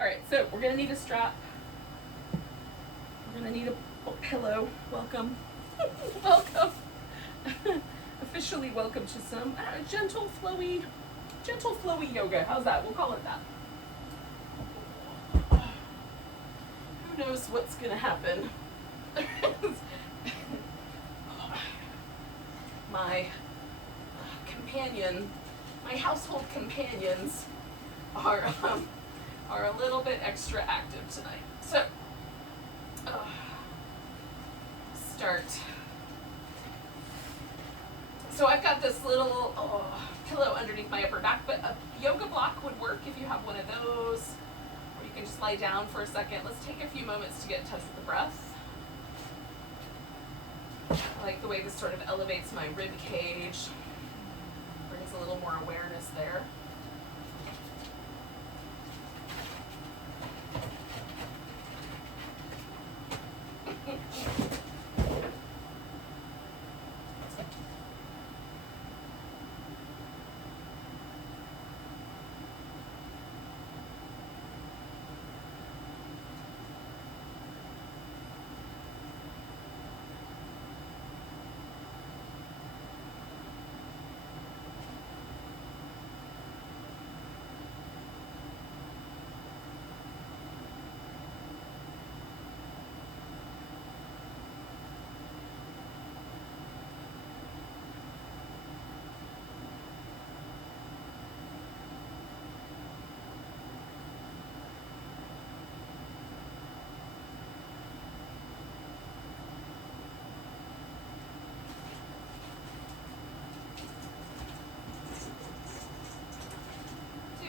All right, so we're gonna need a strap. We're gonna need a pillow. Welcome. Welcome. Officially welcome to some gentle flowy yoga. How's that? We'll call it that. Who knows what's gonna happen? My companion, my household companions are a little bit extra active tonight. So start. So I've got this little pillow underneath my upper back, but a yoga block would work if you have one of those, or you can just lie down for a second. Let's take a few moments to get in touch with the breath. I like the way this sort of elevates my rib cage, brings a little more awareness there.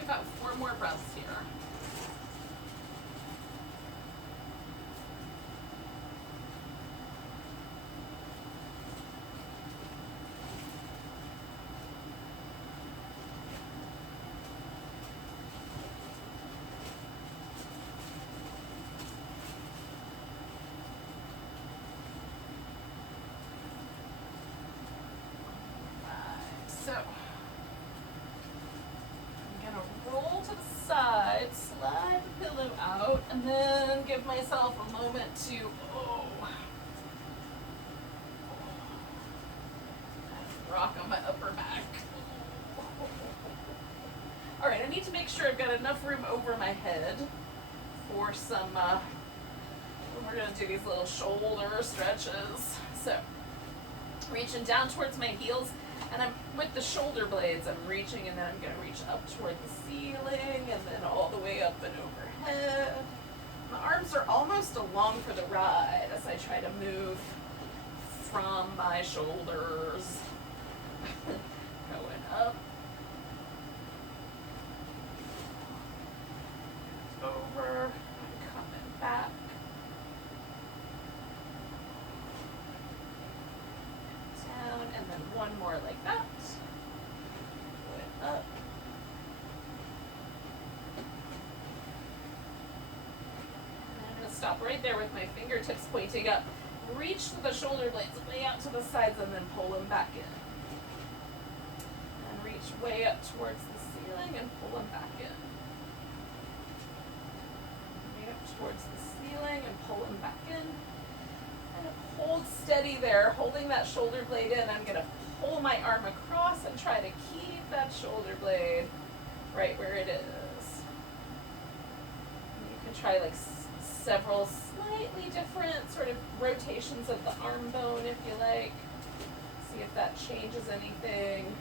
About 4 more breaths here. So roll to the side, slide the pillow out, and then give myself a moment to rock on my upper back. All right, I need to make sure I've got enough room over my head for some, we're gonna do these little shoulder stretches. So, reaching down towards my heels, and I'm with the shoulder blades, I'm reaching, and then I'm going to reach up toward the ceiling, and then all the way up and overhead. My arms are almost along for the ride as I try to move from my shoulders. Going up. Over. And coming back. Down, and then one more like that. Going up. And I'm going to stop right there with my fingertips pointing up. Reach the shoulder blades way out to the sides and then pull them back in. And reach way up towards the ceiling and pull them back in. Way up towards the ceiling and pull them back in. Hold steady there, holding that shoulder blade in. I'm going to pull my arm across and try to keep that shoulder blade right where it is. And you can try like several slightly different sort of rotations of the arm bone if you like. See if that changes anything.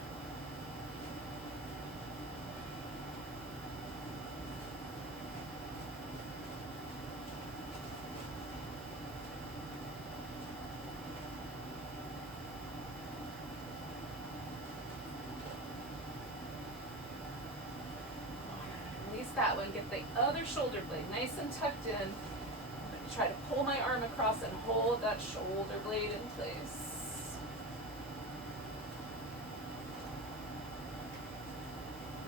That one, get the other shoulder blade nice and tucked in. I'm going to try to pull my arm across and hold that shoulder blade in place.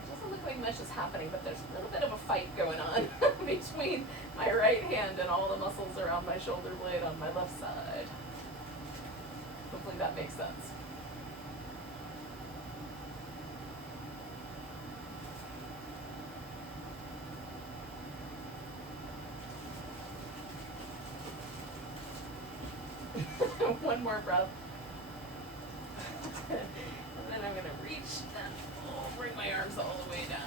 It doesn't look like much is happening, but there's a little bit of a fight going on between my right hand and all the muscles around my shoulder blade on my left side. Hopefully that makes sense. One more breath. And then I'm going to reach and bring my arms all the way down.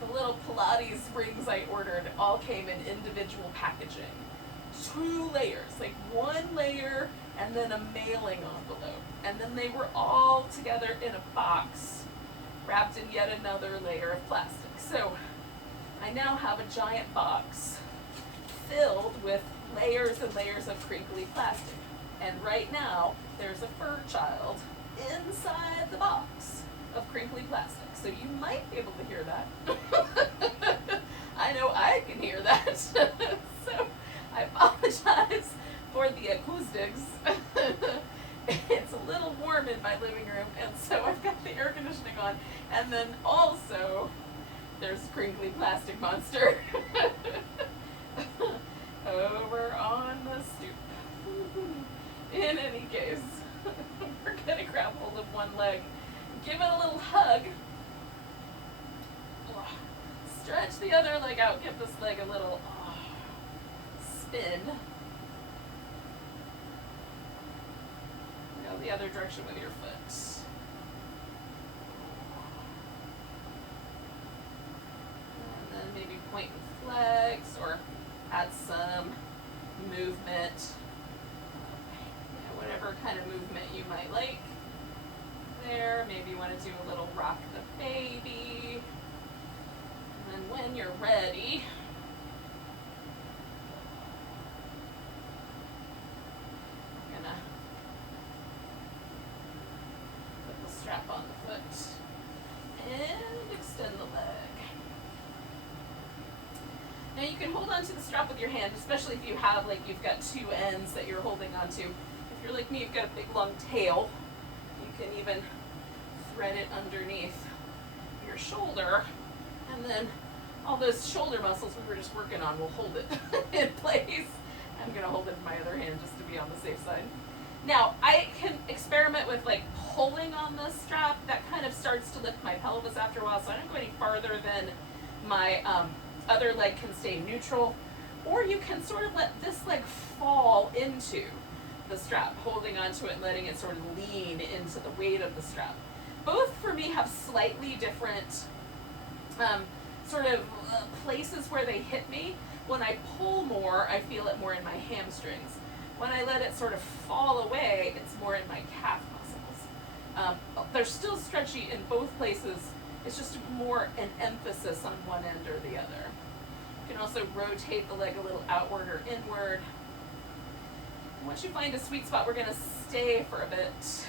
The little Pilates rings I ordered all came in individual packaging. 2 layers, like 1 layer and then a mailing envelope. And then they were all together in a box, wrapped in yet another layer of plastic. So I now have a giant box filled with layers and layers of crinkly plastic. And right now, there's a fur child inside the box of crinkly plastic. So you might be able to hear that. I know I can hear that. So I apologize for the acoustics. It's a little warm in my living room, and so I've got the air conditioning on. And then also, there's crinkly plastic monster over on the stoop. In any case, we're gonna grab hold of one leg, give it a little hug, stretch the other leg out, give this leg a little spin. Go the other direction with your foot. And then maybe point and flex, or add some movement. Whatever kind of movement you might like there. Maybe you want to do a little rock the baby. And then when you're ready, I'm gonna put the strap on the foot and extend the leg. Now you can hold onto the strap with your hand, especially if you have, like, you've got 2 ends that you're holding onto. If you're like me, you've got a big long tail, you can even thread it underneath your shoulder, and then all those shoulder muscles we were just working on will hold it in place. I'm going to hold it in my other hand just to be on the safe side. Now, I can experiment with, like, pulling on the strap. That kind of starts to lift my pelvis after a while, so I don't go any farther than my other leg can stay neutral. Or you can sort of let this leg fall into the strap, holding onto it and letting it sort of lean into the weight of the strap. Both for me have slightly different places where they hit me. When I pull more, I feel it more in my hamstrings. When I let it sort of fall away, it's more in my calf muscles. They're still stretchy in both places. It's just more an emphasis on one end or the other. You can also rotate the leg a little outward or inward. Once you find a sweet spot, we're going to stay for a bit.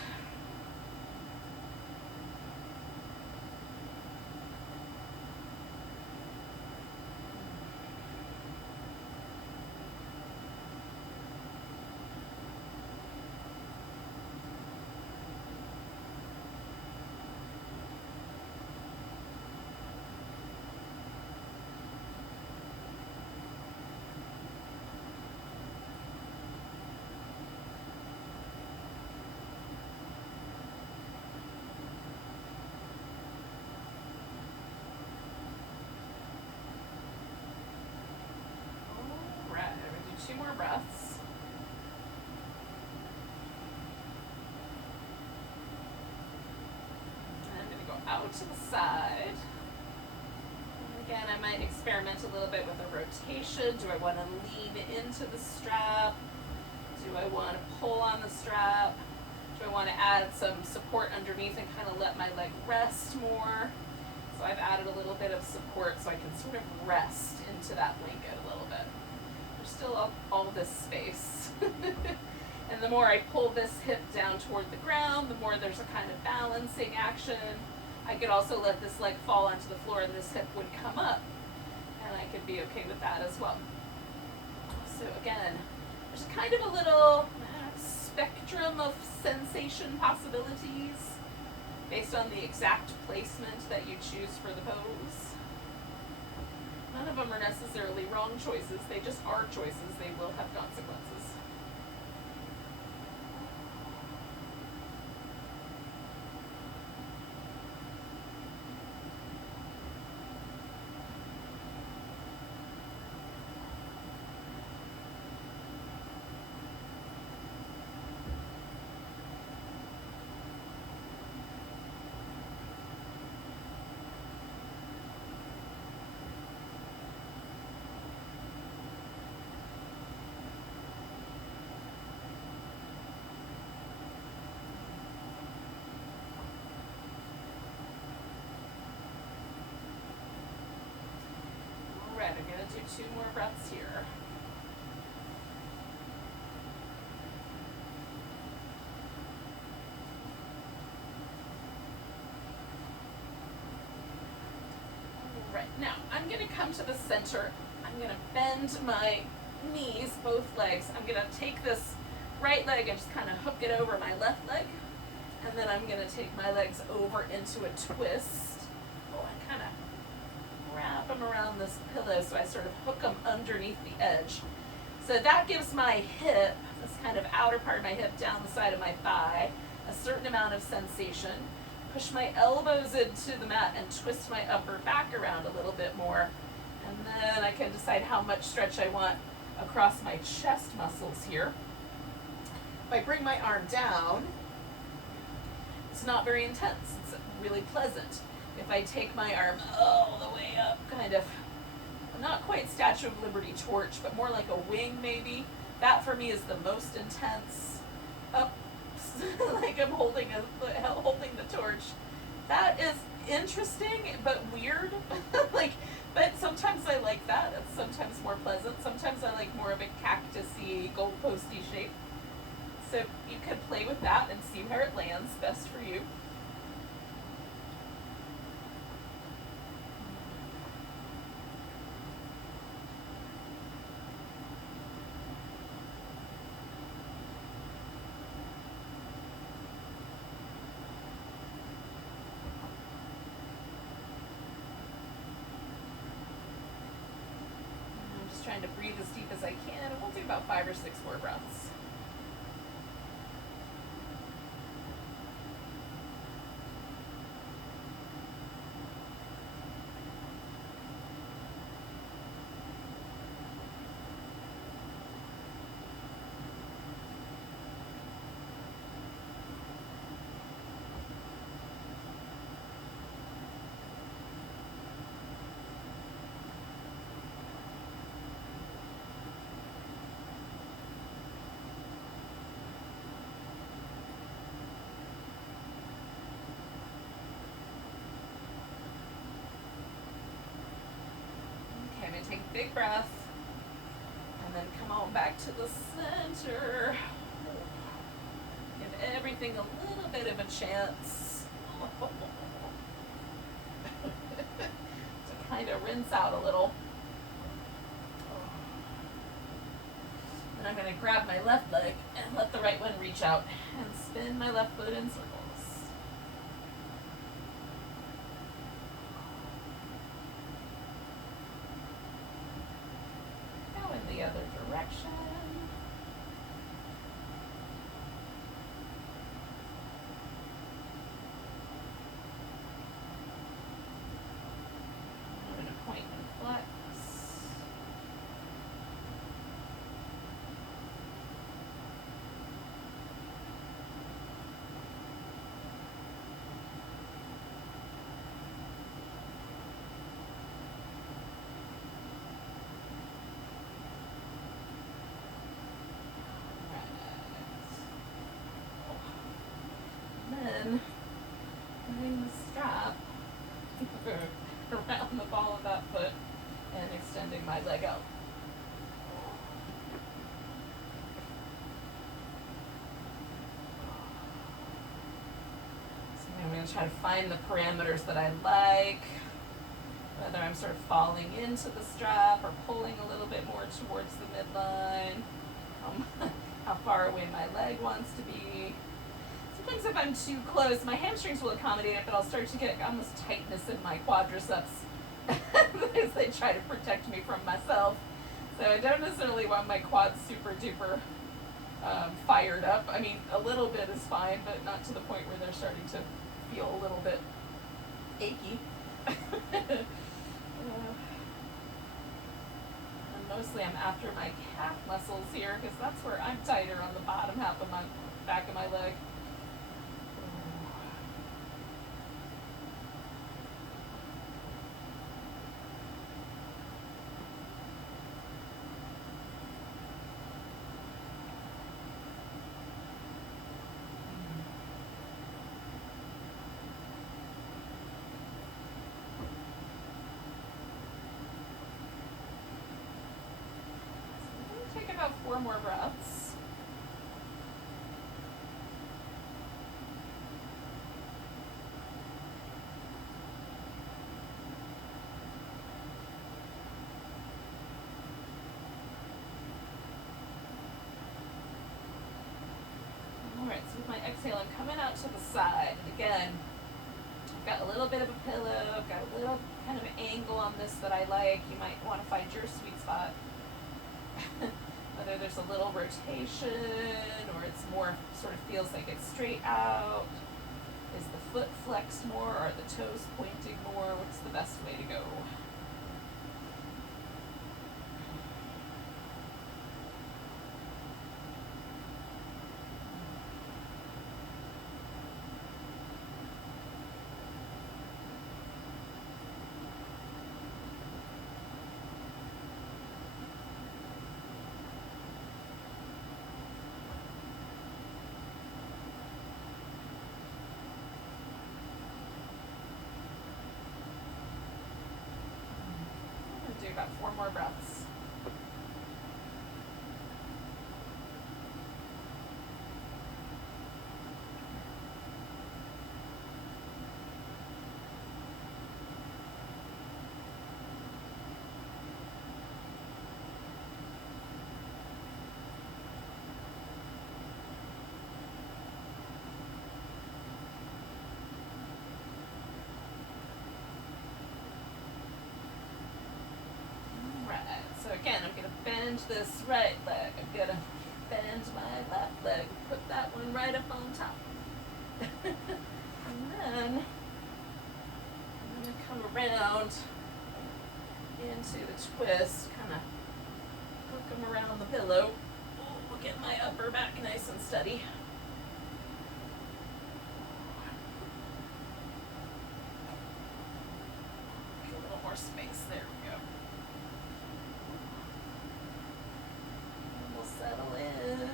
Alright, I'm going to do 2 more breaths. And I'm going to go out to the side. And again, I might experiment a little bit with a rotation. Do I want to lean into the strap? Do I want to pull on the strap? Do I want to add some support underneath and kind of let my leg rest more? So I've added a little bit of support so I can sort of rest into that blanket a little bit. There's still all this space. And the more I pull this hip down toward the ground, the more there's a kind of balancing action. I could also let this leg fall onto the floor and this hip would come up. And I could be okay with that as well. So again, there's kind of a little spectrum of sensation possibilities based on the exact placement that you choose for the pose. None of them are necessarily wrong choices. They just are choices. They will have consequences. going to do 2 more breaths here. Right, now I'm going to come to the center. I'm going to bend my knees, both legs. I'm going to take this right leg and just kind of hook it over my left leg. And then I'm going to take my legs over into a twist. Oh, I kind of wrap them around this pillow so I sort of hook them underneath the edge. So that gives my hip, this kind of outer part of my hip down the side of my thigh, a certain amount of sensation. Push my elbows into the mat and twist my upper back around a little bit more. And then I can decide how much stretch I want across my chest muscles here. If I bring my arm down, it's not very intense. It's really pleasant. If I take my arm all the way up, kind of, not quite Statue of Liberty torch, but more like a wing maybe, that for me is the most intense. Up, like I'm holding the torch. That is interesting, but weird. But sometimes I like that. It's sometimes more pleasant. Sometimes I like more of a cactusy, goalposty shape. So you can play with that and see where it lands best for you. I'm just trying to breathe as deep as I can, and we'll do about 5 or 6 more breaths. Okay, I'm going to take a big breath and then come on back to the center. Give everything a little bit of a chance to kind of rinse out a little. And I'm going to grab my left leg and let the right one reach out and spin my left foot in circles. Go in the other direction. I'm going to point and flex. Then putting the strap around the ball of that foot and extending my leg out. So I'm going to try to find the parameters that I like, whether I'm sort of falling into the strap or pulling a little bit more towards the midline, how far away my leg wants to be. Sometimes if I'm too close, my hamstrings will accommodate it, but I'll start to get almost tightness in my quadriceps as they try to protect me from myself. So I don't necessarily want my quads super duper fired up. I mean, a little bit is fine, but not to the point where they're starting to feel a little bit achy. And mostly I'm after my calf muscles here because that's where I'm tighter, on the bottom half of my back of my leg. more breaths. Alright, so with my exhale, I'm coming out to the side. And again, I've got a little bit of a pillow, I've got a little kind of angle on this that I like. You might want to find your sweet spot. Whether there's a little rotation or it's more sort of feels like it's straight out. Is the foot flexed more or are the toes pointing more? What's the best way to go? Do about 4 more breaths. So again, I'm going to bend this right leg. I'm going to bend my left leg. Put that one right up on top. And then I'm going to come around into the twist. Kind of hook them around the pillow. Oh, we'll get my upper back nice and steady. Get a little more space. There we go. Settle in.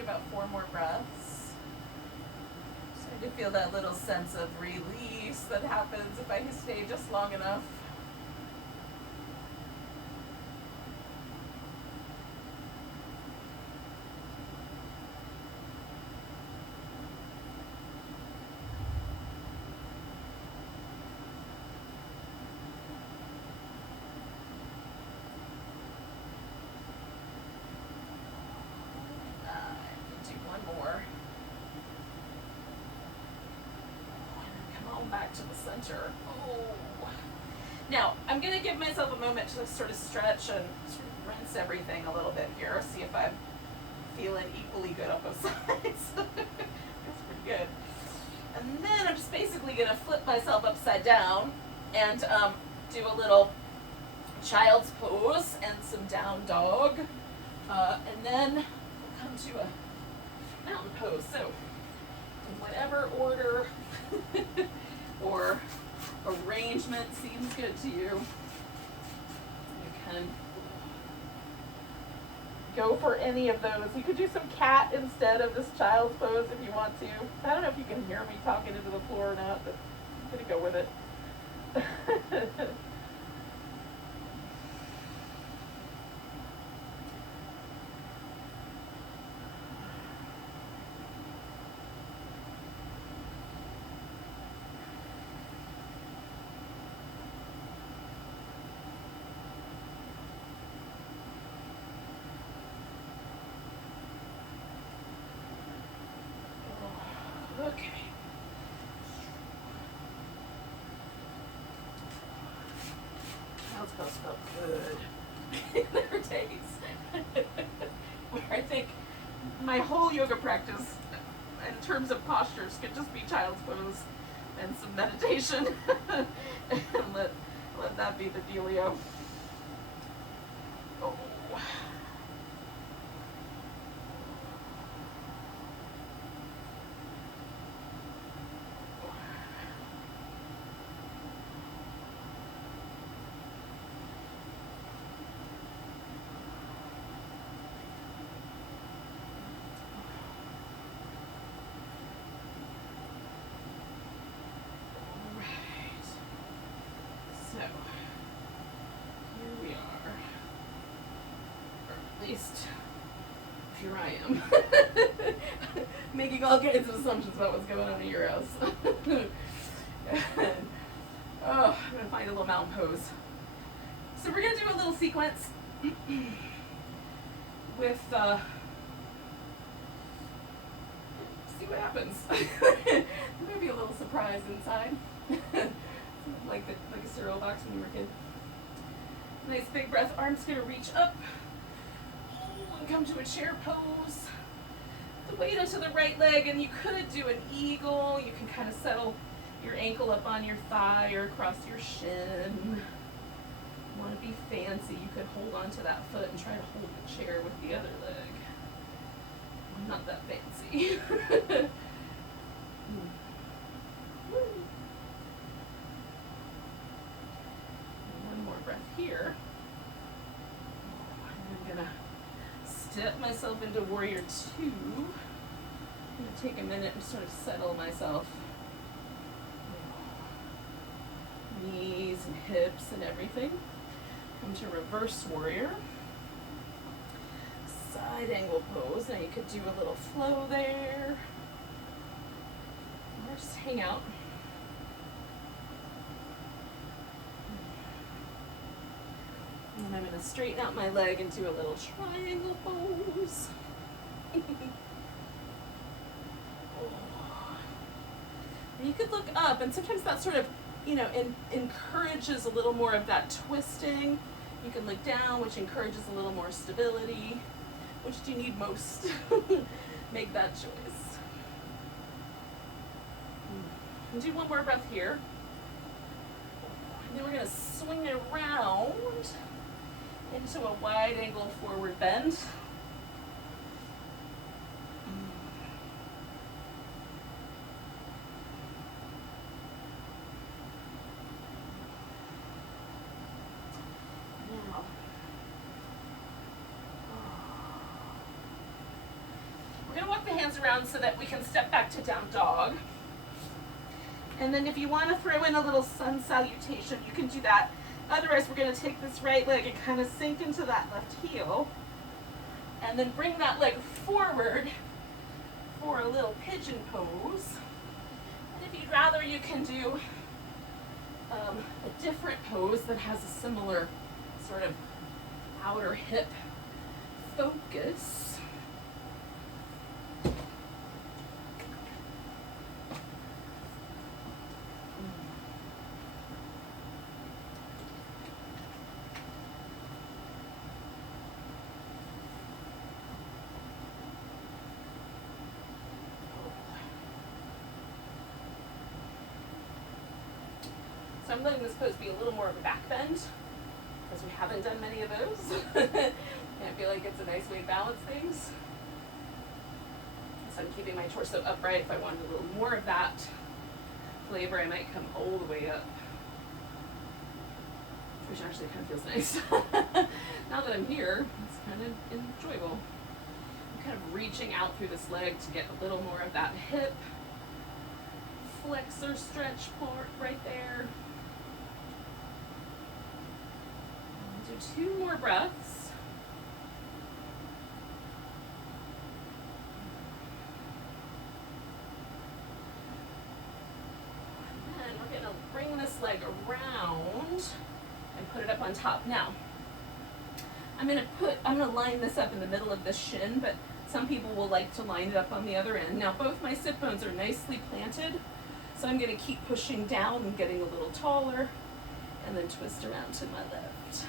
About 4 more breaths. So I do feel that little sense of release that happens if I stay just long enough. More. Come on back to the center. Oh. Now, I'm going to give myself a moment to sort of stretch and sort of rinse everything a little bit here. See if I'm feeling equally good on both sides. That's pretty good. And then I'm just basically going to flip myself upside down and do a little child's pose and some down dog. And then we'll come to a mountain pose. So in whatever order or arrangement seems good to you, you can go for any of those. You could do some cat instead of this child's pose if you want to. I don't know if you can hear me talking into the floor or not, but I'm gonna go with it. Okay. whole yoga practice in terms of postures could just be child's pose and some meditation. And let that be the dealio. Oh. So, here we are. Or at least, here I am. Making all kinds of assumptions about what's going on in your house. Oh, I'm going to find a little mountain pose. So we're going to do a little sequence with, see what happens. There may be a little surprise inside. like a cereal box when you were a kid. Nice big breath. Arms gonna reach up. And come to a chair pose. The weight onto the right leg, and you could do an eagle. You can kind of settle your ankle up on your thigh or across your shin. Want to be fancy, you could hold onto that foot and try to hold the chair with the other leg. I'm not that fancy. One more breath here. I'm gonna step myself into warrior two. I'm gonna take a minute and sort of settle myself. Knees and hips and everything. Come to reverse warrior. Side angle pose. Now you could do a little flow there. Or just hang out. And I'm going to straighten out my leg and do a little triangle pose. You could look up, and sometimes that sort of, you know, encourages a little more of that twisting. You can look down, which encourages a little more stability. Which do you need most? Make that choice. And do one more breath here. And then we're going to swing around into a wide angle forward bend. Around so that we can step back to down dog. And then if you want to throw in a little sun salutation, you can do that. Otherwise, we're going to take this right leg and kind of sink into that left heel. And then bring that leg forward for a little pigeon pose. And if you'd rather, you can do a different pose that has a similar sort of outer hip focus. So I'm letting this pose be a little more of a back bend, because we haven't done many of those. And I feel like it's a nice way to balance things. So I'm keeping my torso upright. If I wanted a little more of that flavor, I might come all the way up, which actually kind of feels nice. Now that I'm here, it's kind of enjoyable. I'm kind of reaching out through this leg to get a little more of that hip flexor stretch part right there. Do 2 more breaths. And then we're going to bring this leg around and put it up on top. Now, I'm going to line this up in the middle of the shin, but some people will like to line it up on the other end. Now, both my sit bones are nicely planted, so I'm going to keep pushing down and getting a little taller, and then twist around to my left.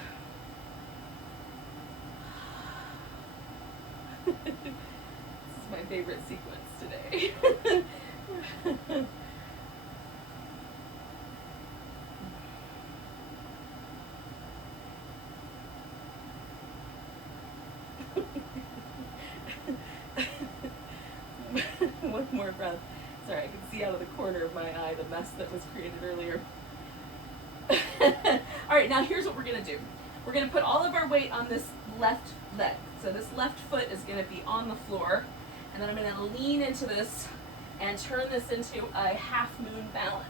This is my favorite sequence today. One more breath. Sorry, I can see out of the corner of my eye the mess that was created earlier. All right, now here's what we're gonna do. We're gonna put all of our weight on this left leg. So this left foot is gonna be on the floor, and then I'm gonna lean into this and turn this into a half moon balance.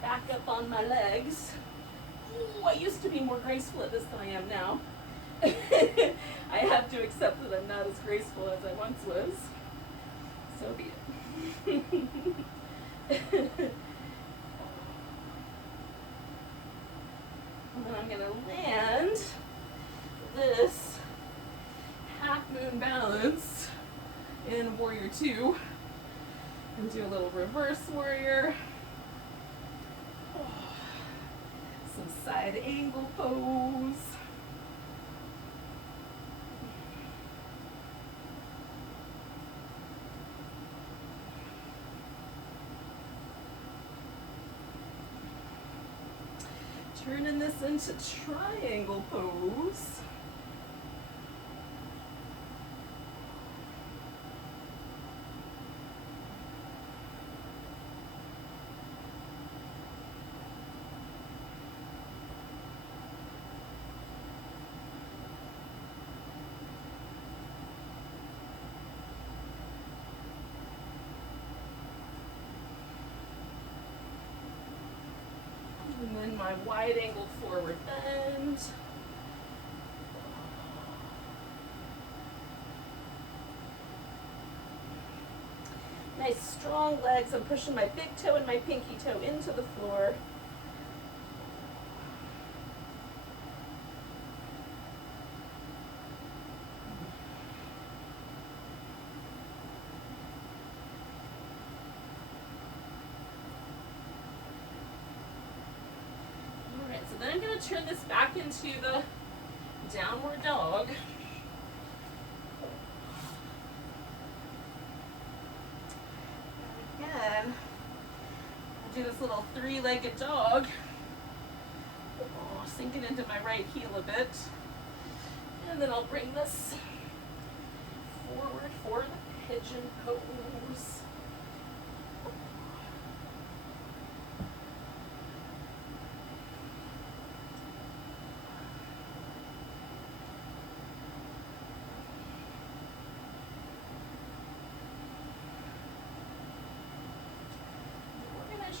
Back up on my legs. Ooh, I used to be more graceful at this than I am now. I have to accept that I'm not as graceful as I once was. So be it. And then I'm going to land this half moon balance in warrior 2 and do a little reverse warrior. Some side angle pose. Turning this into triangle pose. And then my wide angled forward bend. Nice strong legs. I'm pushing my big toe and my pinky toe into the floor. Then I'm going to turn this back into the downward dog. And again, I'll do this little three-legged dog. Oh, sinking into my right heel a bit. And then I'll bring this forward for the pigeon pose.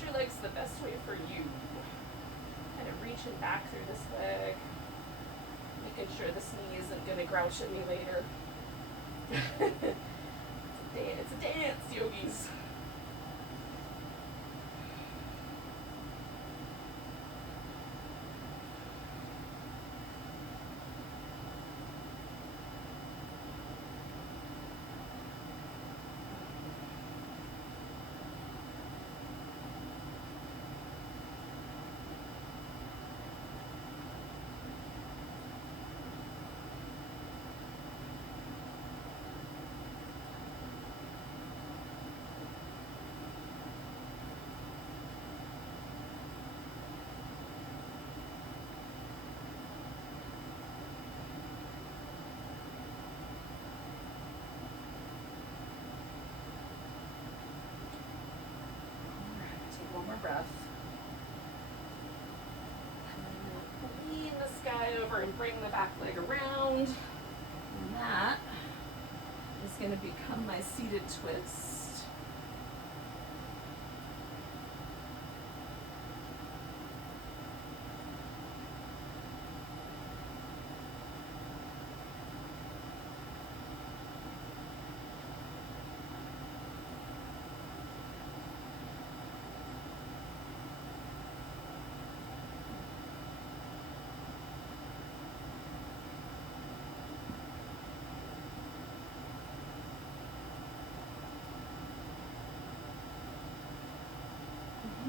Your leg's the best way for you. Kind of reaching back through this leg, making sure this knee isn't going to grouch at me later. It's a dance, yogis. One more breath. And then lean this guy over and bring the back leg around. And that is going to become my seated twist.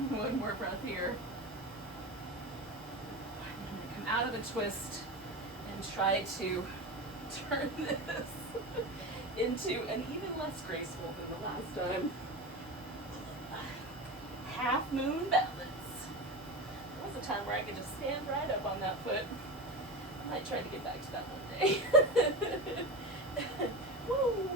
One more breath here. I'm going to come out of the twist and try to turn this into an even less graceful than the last time. Half moon balance. There was a time where I could just stand right up on that foot. I might try to get back to that one day. Woo!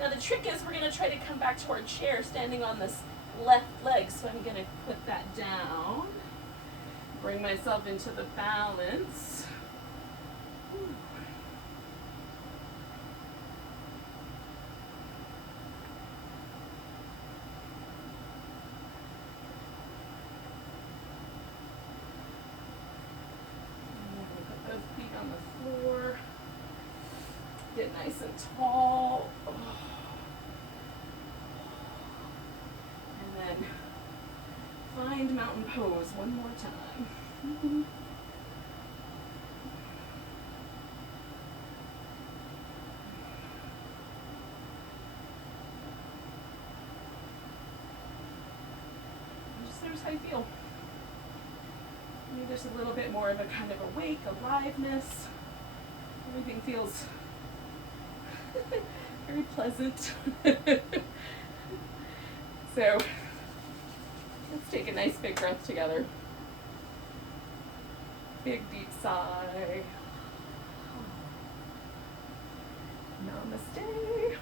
Now the trick is we're going to try to come back to our chair standing on this left leg. So I'm going to put that down. Bring myself into the balance. Whew. Put both feet on the floor. Get nice and tall. And then find mountain pose one more time. Just notice how you feel. Maybe there's a little bit more of a kind of awake, aliveness. Everything feels very pleasant. So let's take a nice big breath together. Big deep sigh. Namaste.